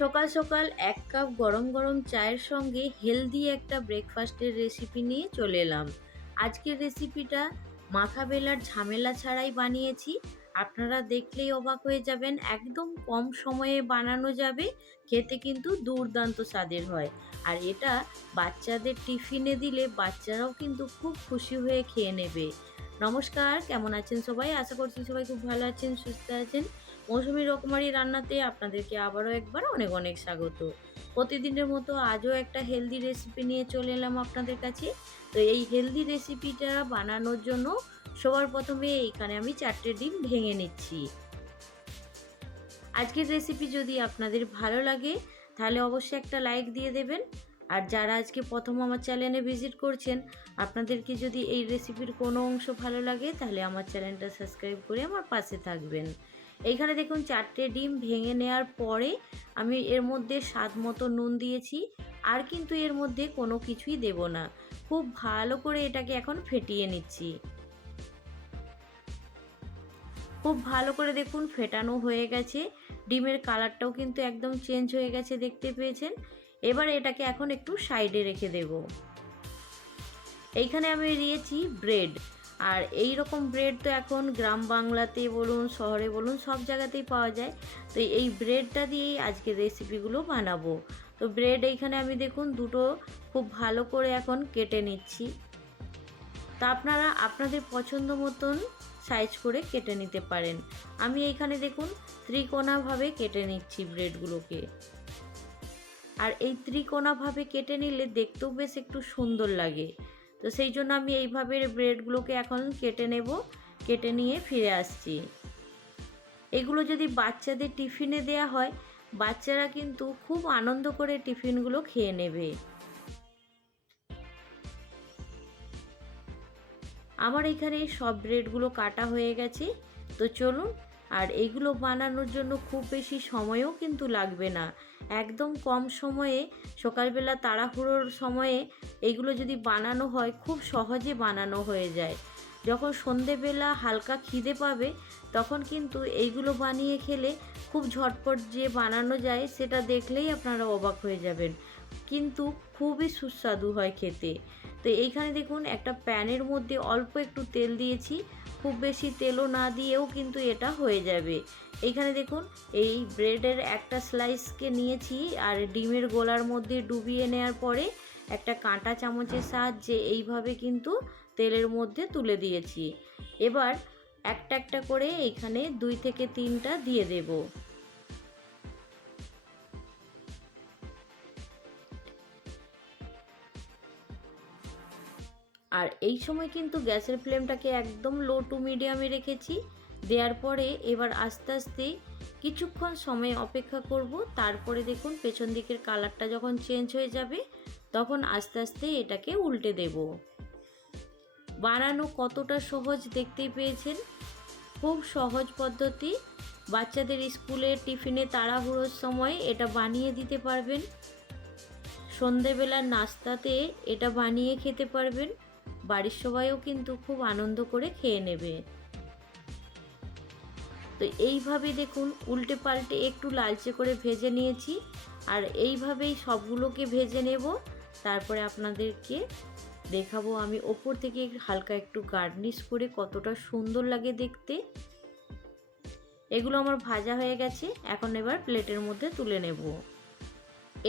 সকাল সকাল এক কাপ গরম গরম চায়ের সঙ্গে হেলদি একটা ব্রেকফাস্টের রেসিপি নিয়ে চলে এলাম। আজকের রেসিপিটা মাখা বেলার ঝামেলা ছাড়াই বানিয়েছি। আপনারা দেখলেই অবাক হয়ে যাবেন, একদম কম সময়ে বানানো যাবে, খেতে কিন্তু দুর্দান্ত স্বাদের হয়। আর এটা বাচ্চাদের টিফিনে দিলে বাচ্চারাও কিন্তু খুব খুশি হয়ে খেয়ে নেবে। নমস্কার, কেমন আছেন সবাই? আশা করছি সবাই খুব ভালো আছেন, সুস্থ আছেন। মৌসুমী রকমারি রান্নাতে আপনাদেরকে আবারও একবার অনেক অনেক স্বাগত। প্রতিদিনের মতো আজও একটা হেলদি রেসিপি নিয়ে চলে এলাম আপনাদের কাছে। তো এই হেলদি রেসিপিটা বানানোর জন্য সবার প্রথমে এইখানে আমি 4টে ডিম ভেঙে নিচ্ছি। আজকের রেসিপি যদি আপনাদের ভালো লাগে তাহলে অবশ্যই একটা লাইক দিয়ে দেবেন। আর যারা আজকে প্রথম আমার চ্যানেলে ভিজিট করছেন, আপনাদেরকে যদি এই রেসিপির কোনো অংশ ভালো লাগে তাহলে আমার চ্যানেলটা সাবস্ক্রাইব করে আমার পাশে থাকবেন। এইখানে দেখুন 4টে ডিম ভেঙে নেওয়ার পরে আমি এর মধ্যে স্বাদ মতো নুন দিয়েছি। আর কিন্তু এর মধ্যে কোনো কিছুই দেব না। খুব ভালো করে এটাকে এখন ফেটিয়ে নিচ্ছি। খুব ভালো করে দেখুন ফেটানো হয়ে গেছে। ডিমের কালারটাও কিন্তু একদম চেঞ্জ হয়ে গেছে, দেখতে পেয়েছেন। এবার এটাকে এখন একটু সাইডে রেখে দেব। এইখানে আমি নিয়েছি ব্রেড। আর এই রকম ব্রেড তো এখন গ্রাম বাংলাতে বলুন, শহরে বলুন, সব জায়গাতেই পাওয়া যায়। তো এই ব্রেডটা দিয়েই আজকে রেসিপিগুলো বানাবো। তো ব্রেড এইখানে আমি দেখুন দুটো খুব ভালো করে এখন কেটে নিচ্ছি। তা আপনারা আপনাদের পছন্দ মতন সাইজ করে কেটে নিতে পারেন। আমি এইখানে দেখুন ত্রিকোণাভাবে কেটে নিচ্ছি ব্রেডগুলোকে। আর এই ত্রিকোণাভাবে কেটে নিলে দেখতেও বেশ একটু সুন্দর লাগে। তো সেই জন্য আমি এইভাবে ব্রেডগুলোকে এখন কেটে নেব। কেটে নিয়ে ফিরে আসছি। এগুলো যদি বাচ্চাদের টিফিনে দেয়া হয়, বাচ্চারা কিন্তু খুব আনন্দ করে টিফিনগুলো খেয়ে নেবে। আমার এখানে সব ব্রেডগুলো কাটা হয়ে গেছে। তো চলুন, আর এইগুলো বানানোর জন্য খুব বেশি সময়ও কিন্তু লাগবে না। একদম কম সময়ে, সকালবেলা তাড়াহুড়োর সময়ে এইগুলো যদি বানানো হয় খুব সহজে বানানো হয়ে যায়। যখন সন্ধেবেলা হালকা খিদে পাবে তখন কিন্তু এইগুলো বানিয়ে খেলে খুব ঝটপট যে বানানো যায় সেটা দেখলেই আপনারা অবাক হয়ে যাবেন। কিন্তু খুবই সুস্বাদু হয় খেতে। তো এইখানে দেখুন একটা প্যানের মধ্যে অল্প একটু তেল দিয়েছি। খুব বেশি তেলও না দিয়েও কিন্তু এটা হয়ে যাবে। এইখানে দেখুন এই ব্রেডের একটা স্লাইসকে নিয়েছি আর ডিমের গোলার মধ্যে ডুবিয়ে নেওয়ার পরে একটা কাঁটা চামচের সাহায্যে এইভাবে কিন্তু তেলের মধ্যে তুলে দিয়েছি। এবার একটা একটা করে এইখানে 2 থেকে 3টা দিয়ে দেব। আর এই সময় কিন্তু গ্যাসের ফ্লেমটাকে একদম লো টু মিডিয়ামে রেখেছি। দেওয়ার পরে এবার আস্তে আস্তে কিছুক্ষণ সময় অপেক্ষা করব। তারপরে দেখুন পেছন দিকের কালারটা যখন চেঞ্জ হয়ে যাবে তখন আস্তে আস্তে এটাকে উল্টে দেব। বানানো কতটা সহজ দেখতেই পেয়েছেন। খুব সহজ পদ্ধতি। বাচ্চাদের স্কুলে টিফিনে তাড়াহুড়োর সময় এটা বানিয়ে দিতে পারবেন। সন্ধেবেলার নাস্তাতে এটা বানিয়ে খেতে পারবেন। বাড়ির সবাইও কিন্তু খুব আনন্দ করে খেয়ে নেবে। তো এইভাবে দেখুন উল্টে পাল্টে একটু লালচে করে ভেজে নিয়েছি। আর এইভাবেই সবগুলোকে ভেজে নেব। তারপরে আপনাদেরকে দেখাবো আমি ওপর থেকে হালকা একটু গার্নিশ করে কতটা সুন্দর লাগে দেখতে। এগুলো আমার ভাজা হয়ে গেছে। এখন এবার প্লেটের মধ্যে তুলে নেব।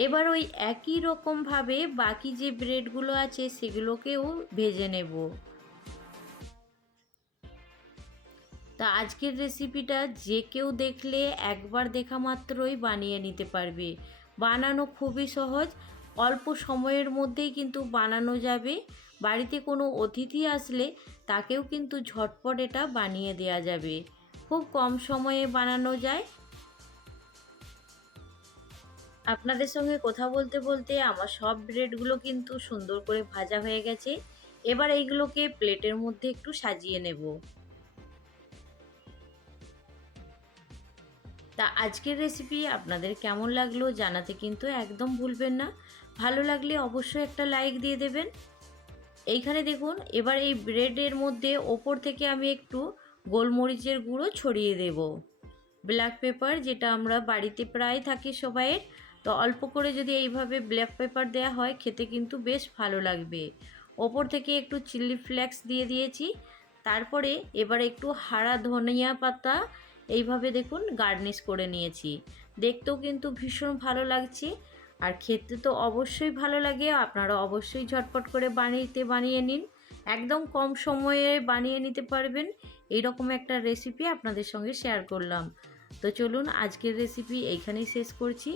এবার ওই একই রকমভাবে বাকি যে ব্রেডগুলো আছে সেগুলোকেও ভেজে নেব। তা আজকের রেসিপিটা যে কেউ দেখলে একবার দেখা মাত্রই বানিয়ে নিতে পারবে। বানানো খুবই সহজ, অল্প সময়ের মধ্যেই কিন্তু বানানো যাবে। বাড়িতে কোনো অতিথি আসলে তাকেও কিন্তু ঝটপট এটা বানিয়ে দেওয়া যাবে। খুব কম সময়ে বানানো যায়। আপনাদের সঙ্গে কথা বলতে বলতে আমার সব ব্রেডগুলো কিন্তু সুন্দর করে ভাজা হয়ে গেছে। এবার এইগুলোকে প্লেটের মধ্যে একটু সাজিয়ে নেব। তা আজকের রেসিপি আপনাদের কেমন লাগলো জানাতে কিন্তু একদম ভুলবেন না। ভালো লাগলে অবশ্যই একটা লাইক দিয়ে দেবেন। এইখানে দেখুন এবার এই ব্রেডের মধ্যে ওপর থেকে আমি একটু গোলমরিচের গুঁড়ো ছড়িয়ে দেব। ব্ল্যাক পেপার, যেটা আমরা বাড়িতে প্রায় থাকে সবাইয়ের। তো অল্প করে যদি এইভাবে ব্ল্যাক পেপার দেওয়া হয় খেতে কিন্তু বেশ ভালো লাগবে। ওপর থেকে একটু চিলি ফ্লেক্স দিয়ে দিয়েছি। তারপরে এবার একটু হারা ধনিয়া পাতা এইভাবে দেখুন গার্নিশ করে নিয়েছি। দেখতেও কিন্তু ভীষণ ভালো লাগছে, আর খেতে তো অবশ্যই ভালো লাগে। আপনারা অবশ্যই ঝটপট করে বানিয়ে নিন, একদম কম সময়ে বানিয়ে নিতে পারবেন। এইরকম একটা রেসিপি আপনাদের সঙ্গে শেয়ার করলাম। তো চলুন আজকের রেসিপি এইখানেই শেষ করছি।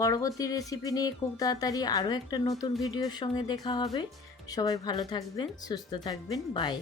পরবর্তী রেসিপি নিয়ে খুব তাড়াতাড়ি আরও একটা নতুন ভিডিওর সঙ্গে দেখা হবে। সবাই ভালো থাকবেন, সুস্থ থাকবেন, বাই।